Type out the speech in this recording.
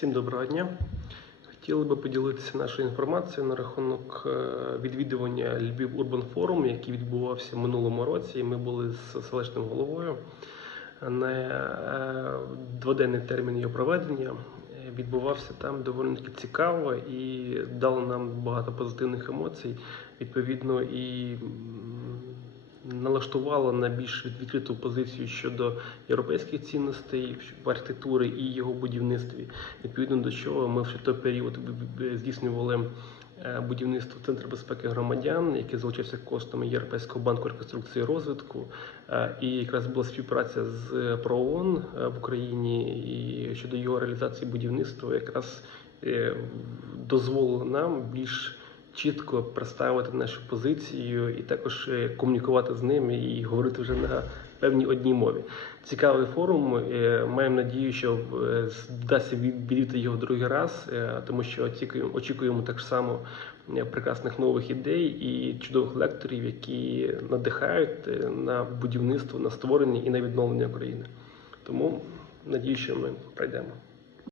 Всім доброго дня. Хотіли би поділитися нашою інформацією на рахунок е, відвідування Львів Урбан Форум, який відбувався в минулому році. Ми були з селищним головою на е, дводенний термін його проведення. Е, Відбувався там доволі таки цікаво і дало нам багато позитивних емоцій. Відповідно, і м, налаштувало на більш від- відкриту позицію щодо європейських цінностей в архітектури і його будівництві. Відповідно до чого ми в той період здійснювали е, будівництво Центру безпеки громадян, який залучався коштами Європейського банку реконструкції і розвитку. Е, І якраз була співпраця з ПРООН е, в Україні і щодо його реалізації будівництва, якраз дозволило нам більш чітко представити нашу позицію і також е, комунікувати з ними і говорити вже на певній одній мові. Цікавий форум. е, Маємо надію, що е, вдасться відвідати його другий раз, тому що очікуємо, очікуємо так само прекрасних нових ідей і чудових лекторів, які надихають на будівництво, на створення і на відновлення України. Тому надію, що ми пройдемо.